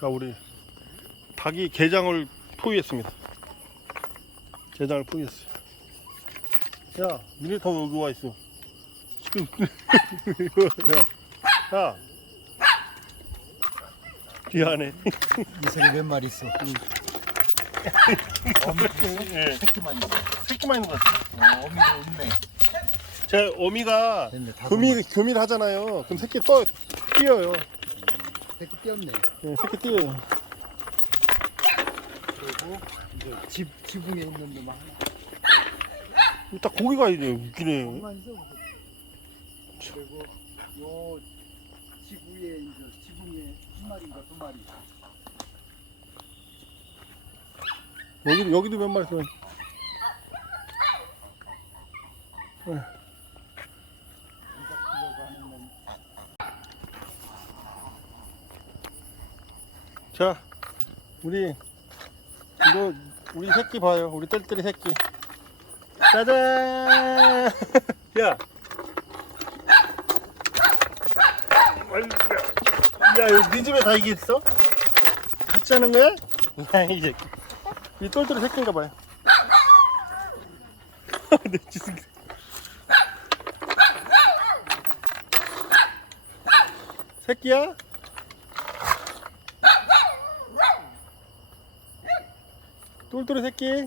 자, 우리 닭이 게장을 포위했습니다. 게장을 포위했어요. 야, 미네타워 여기 와 있어. 지금 야, 야, 미안해. 이석이 몇 마리 있어? 어미 예, 새끼만 있어. 새끼만 있는 것 같아. 어, 어미도 없네. 제 어미가 됐네, 다섯 교미 교미를 하잖아요. 그럼 새끼 떠 뛰어요. 새끼 띄었네. 예, 새끼 뛰어요. 그리고 이제 집 지붕에 있는 놈 하나. 딱 고기가 이제 웃기네. 있어. 그리고 요 지붕에 이제 지붕에 한 마리인가 두 마리. 여기도 여기도 몇 마리 있어. 이거 하는 놈. 자, 우리 이거 우리 새끼 봐요. 우리 뜰뜰이 새끼. 짜잔! 야. 야, 네 집에 다 이게 있어? 같이 하는 거야? 야, 이 새끼. 이 똘똘이 새끼인가 봐요. 내 지승. 새끼야? 똘똘이 새끼.